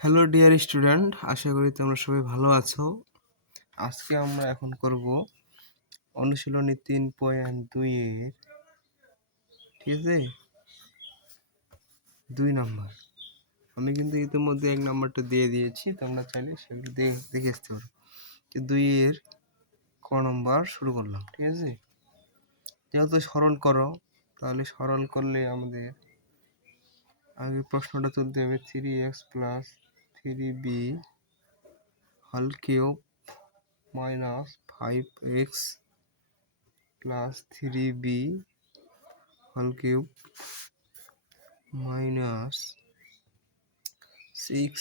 Hello dear student, আশা করি তোমরা সবাই ভালো আছো। আজকে আমরা এখন করব অনুশীলনী 3.2 এর, ঠিক আছে, 2 নাম্বার। আমি কিন্তু ইতিমধ্যে 1 নাম্বারটা দিয়ে দিয়েছি, তোমরা চাইলে সেগুলো দেখে আসতে পারো। 2 এর ক নম্বর শুরু করলাম, ঠিক আছে। যেহেতু সরল করো, তাহলে সরল করলে আমাদের আগে প্রশ্নটা তুলতে হবে 3x plus 3b whole cube minus 5x plus 3b whole cube minus 6x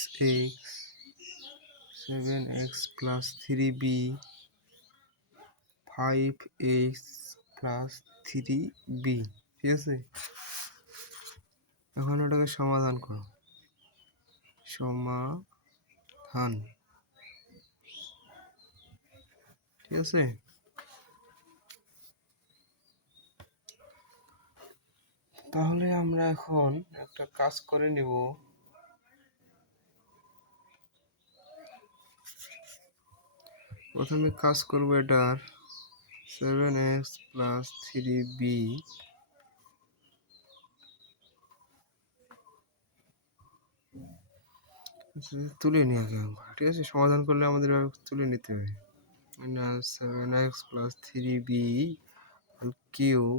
7x plus 3b 5x plus 3b, ঠিক আছে। এখন এটাকে সমাধান করো। সমাধান, ঠিক আছে। তাহলে আমরা এখন একটা কাজ করে নেব। প্রথমে কাজ করব এটার 7x প্লাস 3b তুলে নিয়ে আগে, ঠিক আছে। সমাধান করলে আমাদের তুলে নিতে হবে। Minus 7x plus 3b whole cube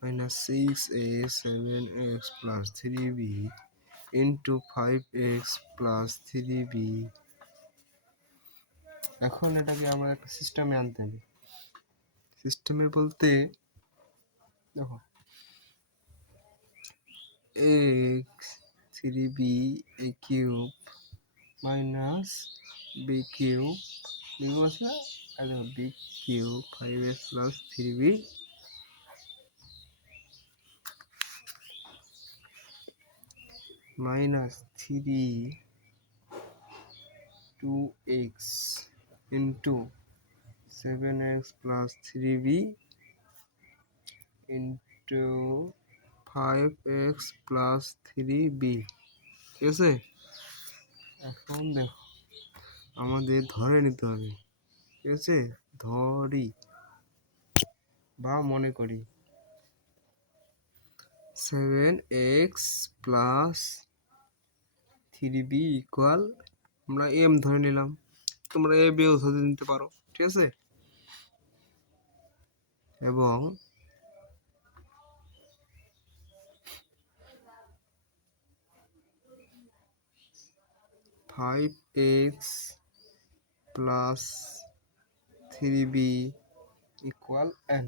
minus 6a 7x plus 3b into 5x plus 3b। এখন এটাকে আমরা একটা সিস্টেমে আনতে হবে। সিস্টেমে বলতে দেখো, x 3b a cube minus b cube লিখবো আছে, আর দেখো b cube 5x plus 3b minus 2x into 7x plus 3b into 5x plus 3b, ঠিক আছে। এখন দেখো, আমাদের ধরে নিতে হবে, ঠিক আছে। ধরি বা মনে করি 7x প্লাস 3b ইকুয়াল, আমরা m ধরে নিলাম, তোমরা a বিও ধরে নিতে পারো, ঠিক আছে। এবং five x plus 3b equal n।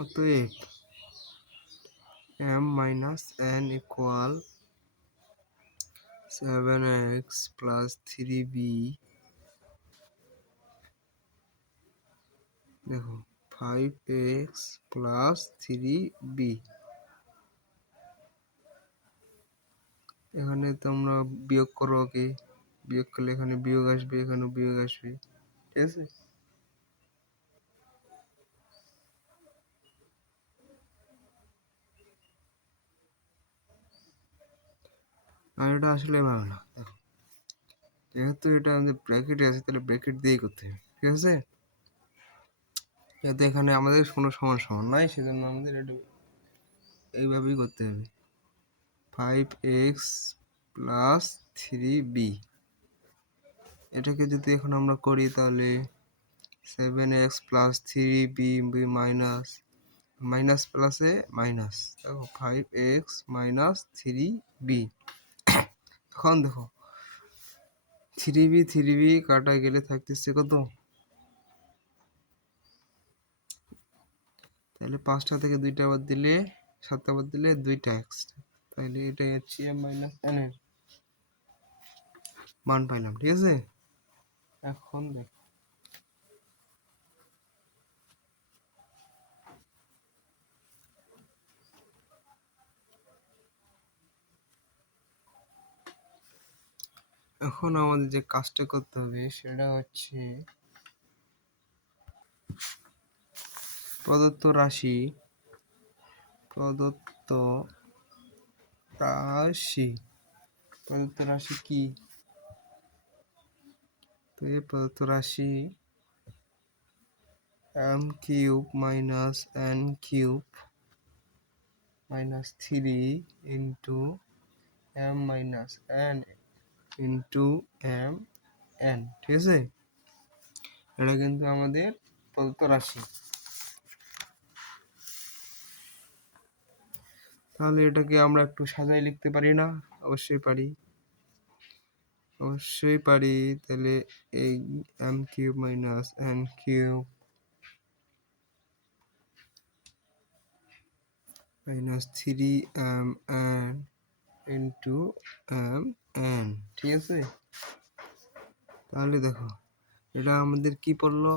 অতএব m minus n equal 7x plus 3b, দেখো 5x প্লাস 3b। এখানে তোমরা বিয়োগ করো, ওকে। বিয়োগ করলে এখানে বিয়োগ আসবে, এখানেও বিয়োগ আসবে, ঠিক আছে। আর এটা আসলে ভালো না, দেখো, যেহেতু এটা আমাদের ব্র্যাকেটে আছে, তাহলে ব্র্যাকেট দিয়েই করতে হবে, ঠিক আছে। যেহেতু এখানে আমাদের কোনো সমান সমান নাই, সেজন্য আমাদের এটা এইভাবেই করতে হবে। 5x প্লাস 3b, এটাকে যদি এখন আমরা করি তাহলে 7x plus 3b minus minus প্লাসে মাইনাস, দেখো 5x মাইনাস 3b। এখন দেখো 3b কাটা গেলে থাকতেছে কত, তাহলে 5টা থেকে 2টা বাদ দিলে 7টা বাদ দিলে 2টা এক্সট্রা, তাহলে এটাই হচ্ছে m মাইনাস n এর মান পাইলাম, ঠিক আছে। এখন দেখো, এখন আমাদের যে কাজটা করতে হবে সেটা হচ্ছে প্রদত্ত রাশি প্রদত্ত রাশি কি? তো এই প্রদত্ত রাশি m cube minus n cube minus 3 into m minus n into m n, ঠিক আছে? এটা কিন্তু আমাদের প্রদত্ত রাশি। তাহলে এটাকে আমরা একটু সাজাই লিখতে পারি না? অবশ্যই পারি, তাহলে এই m cube minus n cube minus 3m n into m n, ঠিক আছে? তাহলে দেখো এটা আমাদের কি পড়লো,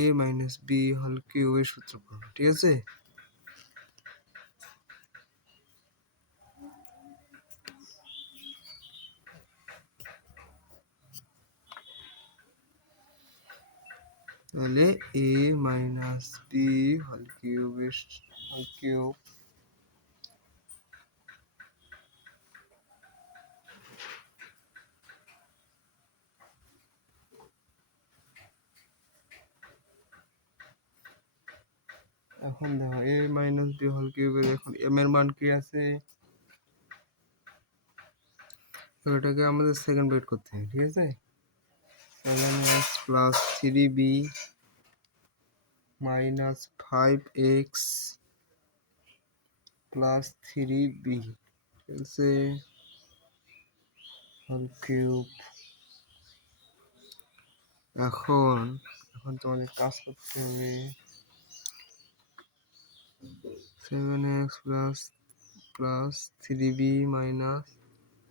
a মাইনাস b হোল কিউবের সূত্র পড়লো, ঠিক আছে? তাহলে a minus b whole cube এখন দেখো a মাইনাস b হোল কিউবের এখন m এর মান কি আছে, তো এটাকে আমাদের সেকেন্ড বের করতে হবে, ঠিক আছে? 7x plus 3b minus 5x plus 3b, ঠিক আছে, হোল কিউব। এখন তোমাদের কাজ করতে হবে 7x plus 3b minus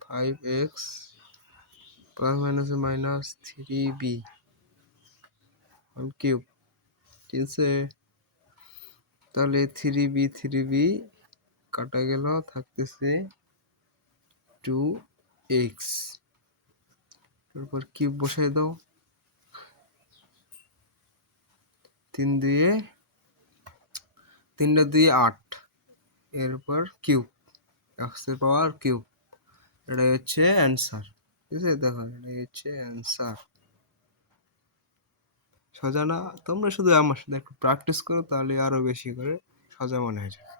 5x plus minus minus 3b whole cube, ঠিক আছে? তাহলে 3b কাটা গেল, থাকতেছে 2x, তারপর কিউব বসাই দাও, 3 2 8, এরপর কিউব, x এর পাওয়ার কিউব, এটাই হচ্ছে অ্যান্সার, ঠিক আছে? দেখো এটাই হচ্ছে অ্যান্সার। সোজা না? তোমরা শুধু আমার সাথে একটু প্র্যাকটিস করো, তাহলে আরো বেশি করে সোজা মনে হয়ে যাবে।